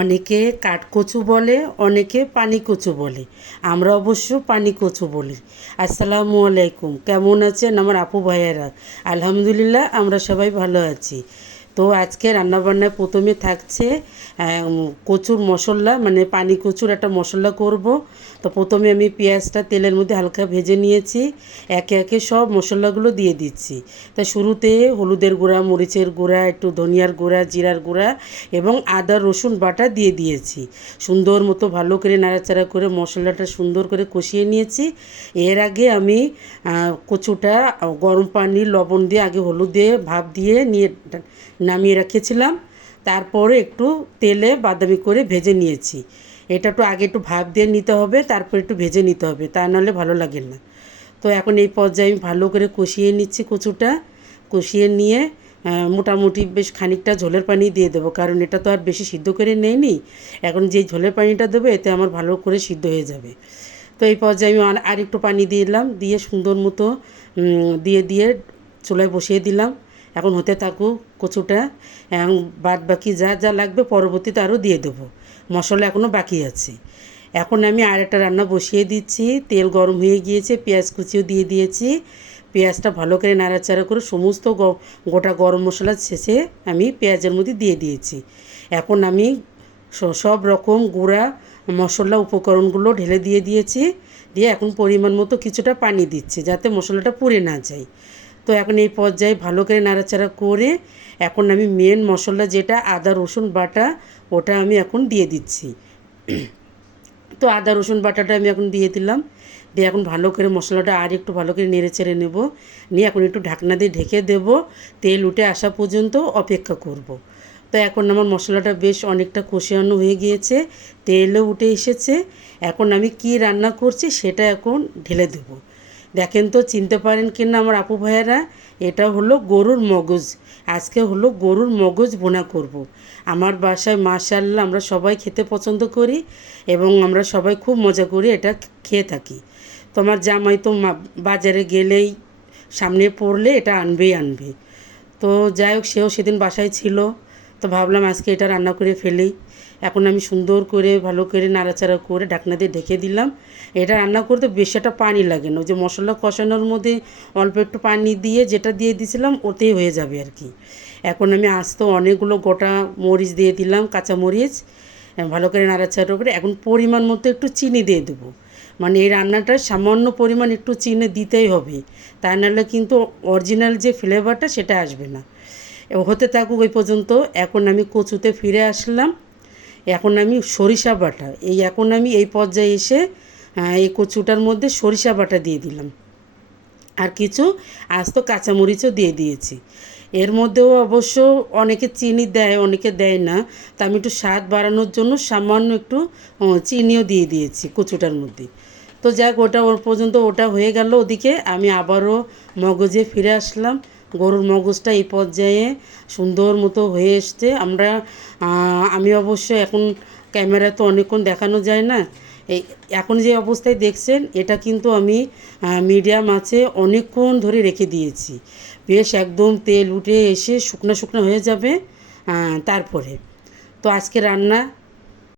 অনেকে কাঠকচু বলে, অনেকে পানি কচু বলে। আমরা অবশ্য পানি কচু বলি। আসসালামু আলাইকুম, কেমন আছেন আমার আপু ভাইয়েরা? আলহামদুলিল্লাহ, আমরা সবাই ভালো আছি। তো আজকে রান্নাবান্নায় প্রথমে থাকছে কচুর মশলা, মানে পানি কচুর একটা মশলা করব। তো প্রথমে আমি পেঁয়াজটা তেলের মধ্যে হালকা ভেজে নিয়েছি, একে একে সব মশলাগুলো দিয়ে দিচ্ছি। তা শুরুতে হলুদের গুঁড়া, মরিচের গুঁড়া, একটু ধনিয়ার গুঁড়া, জিরার গুঁড়া এবং আদা রসুন বাটা দিয়ে দিয়েছি। সুন্দর মতো ভালো করে নাড়াচাড়া করে মশলাটা সুন্দর করে কষিয়ে নিয়েছি। এর আগে আমি কচুটা গরম পানি লবণ দিয়ে আগে হলুদ দিয়ে ভাপ দিয়ে নিয়ে নামিয়ে রেখেছিলাম। তারপরে একটু তেলে বাদামি করে ভেজে নিয়েছি। এটা একটু আগে একটু ভাপ দিয়ে নিতে হবে, তারপর একটু ভেজে নিতে হবে, তা নাহলে ভালো লাগে না। তো এখন এই পর্যায়ে আমি ভালো করে কষিয়ে নিচ্ছি কচুটা। কষিয়ে নিয়ে মোটামুটি বেশ খানিকটা ঝোলের পানি দিয়ে দেবো, কারণ এটা তো আর বেশি সিদ্ধ করে নেইনি। এখন যে ঝোলের পানিটা দেবো এতে আমার ভালো করে সিদ্ধ হয়ে যাবে। তো এই পর্যায়ে আমি আর একটু পানি দিলাম, দিয়ে সুন্দর মতো দিয়ে দিয়ে চুলায় বসিয়ে দিলাম। এখন হতে থাকুক কচুটা। বাদ বাকি যা যা লাগবে পরবর্তীতে আরও দিয়ে দেবো। মশলা এখনও বাকি আছে। এখন আমি আর একটা রান্না বসিয়ে দিচ্ছি। তেল গরম হয়ে গিয়েছে, পেঁয়াজ কুচিও দিয়ে দিয়েছি। পেঁয়াজটা ভালো করে নাড়াচাড়া করে সমস্ত গোটা গরম মশলা শেষে আমি পেঁয়াজের মধ্যে দিয়ে দিয়েছি। এখন আমি সব রকম গুঁড়া মশলা উপকরণগুলো ঢেলে দিয়ে দিয়েছি। দিয়ে এখন পরিমাণ মতো কিছুটা পানি দিচ্ছি, যাতে মশলাটা পুড়ে না যায়। তো এখন এই পর্যায়ে ভালো করে নাড়াচাড়া করে এখন আমি মেন মশলা যেটা আদা রসুন বাটা, ওটা আমি এখন দিয়ে দিচ্ছি। তো আদা রসুন বাটাটা আমি এখন দিয়ে দিলাম। দিয়ে এখন ভালো করে মশলাটা আর একটু ভালো করে নেড়ে চেড়ে নেব। নিয়ে এখন একটু ঢাকনা দিয়ে ঢেকে দেব, তেল উঠে আসা পর্যন্ত অপেক্ষা করব। তো এখন আমার মশলাটা বেশ অনেকটা কষানো হয়ে গিয়েছে, তেলও উঠে এসেছে। এখন আমি কি রান্না করছি সেটা এখন ঢেলে দেব। দেখেন তো চিনতে পারেন কি না আমার আপু ভাইয়েরা? এটা হলো গরুর মগজ। আজকে হলো গরুর মগজ ভুনা করব। আমার বাসায় মাশাআল্লাহ আমরা সবাই খেতে পছন্দ করি এবং আমরা সবাই খুব মজা করে এটা খেয়ে থাকি। তো আমার জামাই তো বাজারে গেলেই সামনে পড়লে এটা আনবেই আনবে। তো যাই হোক, সেও সেদিন বাসায় ছিল। তো ভাবলাম আজকে এটা রান্না করে ফেলি। এখন আমি সুন্দর করে ভালো করে নাড়াচাড়া করে ঢাকনা দিয়ে ঢেকে দিলাম। এটা রান্না করতে বেশি একটা পানি লাগে না, ওই যে মশলা কষানোর মধ্যে অল্প একটু পানি দিয়ে যেটা দিয়ে দিয়েছিলাম ওতেই হয়ে যাবে আর কি। এখন আমি আস্ত অনেকগুলো গোটা মরিচ দিয়ে দিলাম, কাঁচা মরিচ। ভালো করে নাড়াচাড়া করে এখন পরিমাণ মতো একটু চিনি দিয়ে দেবো। মানে এই রান্নাটা সামান্য পরিমাণ একটু চিনি দিতেই হবে, তা নাহলে কিন্তু অরিজিনাল যে ফ্লেভারটা সেটা আসবে না। হতে থাকুক ওই পর্যন্ত। এখন আমি কচুতে ফিরে আসলাম। এখন আমি সরিষা বাটা, এখন আমি এই পর্যায়ে এসে এই কচুটার মধ্যে সরিষা বাটা দিয়ে দিলাম। আর কিছু আস্ত কাঁচামরিচও দিয়ে দিয়েছি। এর মধ্যেও অবশ্য অনেকে চিনি দেয়, অনেকে দেয় না। তা আমি একটু স্বাদ বাড়ানোর জন্য সামান্য একটু চিনিও দিয়ে দিয়েছি কচুটার মধ্যে। তো যাক, ওটা ওর পর্যন্ত ওটা হয়ে গেল। ওদিকে আমি আবারও মগজে ফিরে আসলাম। গরুর মগজটা এই পর্যায়ে সুন্দর মতো হয়ে এসছে। আমি অবশ্য এখন ক্যামেরা তো অনেকক্ষণ দেখানো যায় না। এই এখন যে অবস্থায় দেখছেন এটা কিন্তু আমি মিডিয়াম আছে অনেকক্ষণ ধরে রেখে দিয়েছি। বেশ একদম তেল উঠে এসে শুকনো শুকনো হয়ে যাবে তারপরে। তো আজকে রান্না